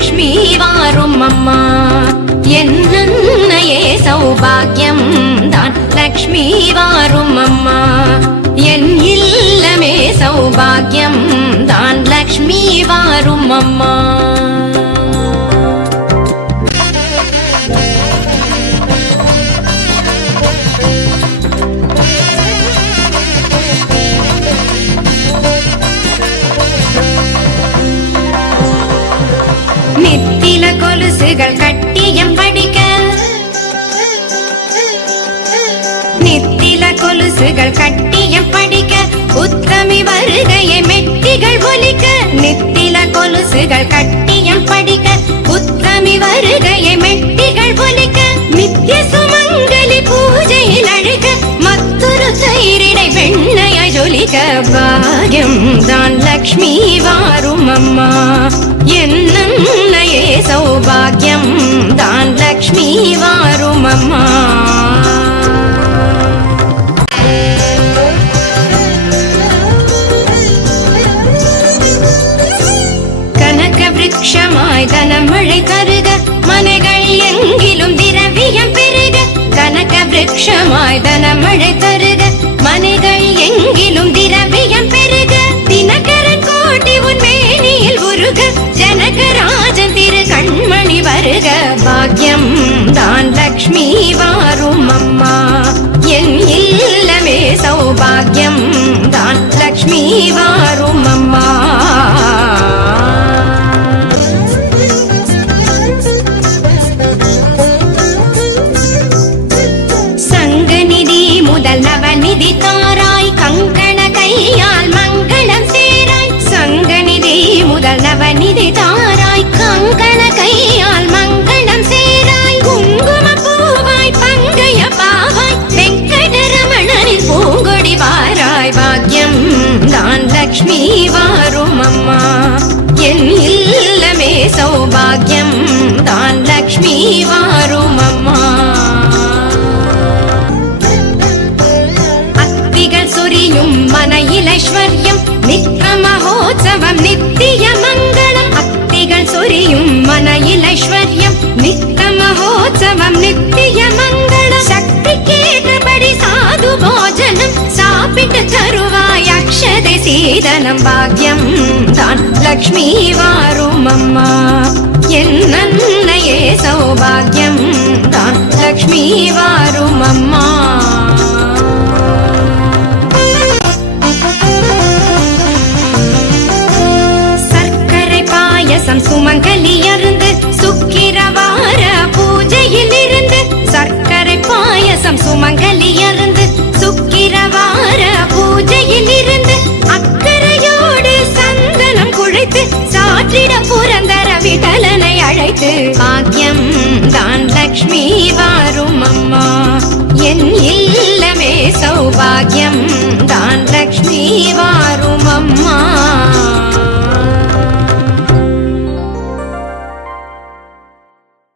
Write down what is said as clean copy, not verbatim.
லக்ஷ்மி வாரும் அம்மா. என்னன்னையே சௌபாகியம் தான் லக்ஷ்மி வாரும் அம்மா. என் இல்லமே சௌபாகியம் தான் லக்ஷ்மி வாரும் அம்மா. நித்தில கொலுசுகள் கட்டியம் படிக்க, நித்தில கொலுசுகள் கட்டியம் படிக்க, உத்தமி வருகையை மெட்டிகள் ஒலிக்க. நித்தில கொலுசுகள் கட்டியம் படிக்க, உத்தமி வருகையை மெட்டிகள் ஒலிக்க. நித்திய சுமங்கலி பூஜையில் அழுக, மற்றொரு தயிரிடை வெண்ணையாய் ஜொலிக்க. பாகியம் தான் லக்ஷ்மி வாரும் அம்மா. என்னன்னையே சௌபாகியம் தான் லக்ஷ்மி வாரும் அம்மா. கனக விருட்சமாய் தனமழை தருக, மனைகள் எங்கிலும் திரவியம் பெருக. கனக விருட்சமாய் தனமழை தருக, மனைகள் எங்கிலும் திரவியம் பெருக. தினகரன் கோட்டி உன் மேனியில் உருக, ஜனகராஜன் திரு கண்மணி வருக. பாக்யம் தான் லக்ஷ்மி வாரும் அம்மா. என் இல்லமே சௌபாகியம் தான் லக்ஷ்மி வாரும் அம்மா. சங்கநிதி முதல் நவநிதி தாராய், கங்கண கையால் மங்களம் சேராய். சங்கநிதி முதல் நவநிதி தாராய், கங்கண கையால் மங்களம் சேராய். குங்கும பூவாய் பங்கைய பாவாய், வெங்கடரமணனின் பூங்கொடி வாராய். பாக்யம் தான் லக்ஷ்மி வாரும் அம்மா. என் இல்லமே சௌபாகியம் தான் லக்ஷ்மி வாரும் அம்மா. அத்திகள் சொரியும் மனையிலைஸ்வர்யம், நித்ய மகோத்சவம் நித்திய மங்களம். அத்திகள் சொரியும் மனையிலைஸ்வர்யம், நித்ய மகோத்சவம் நித்திய மங்களம். சக்தி கேட்டபடி சாது போஜனம், சாப்பிட்டு தருவாய் அக்ஷதை சீதனம். பாக்யம் தான் லக்ஷ்மி வாரும் அம்மா. என்னன்னையே சௌபாகியம் தான் லக்ஷ்மி வாரும் அம்மா. சர்க்கரை பாயசம் சுமங்கலி அருந்து, சுக்கிரவார பூஜையில் இருந்து. சர்க்கரை பாயசம் சுமங்கலி அருந்து, சுக்கிரவார பூஜையில் இருந்து. அக்கறையோடு சந்தனம் குழைத்து, சாற்றிட புரந்தர விட்டலனை அழைத்து. பாக்யம் தான் லக்ஷ்மி வாரும் அம்மா. என் இல்லமே சௌபாகியம் தான் லக்ஷ்மி வாரும் அம்மா.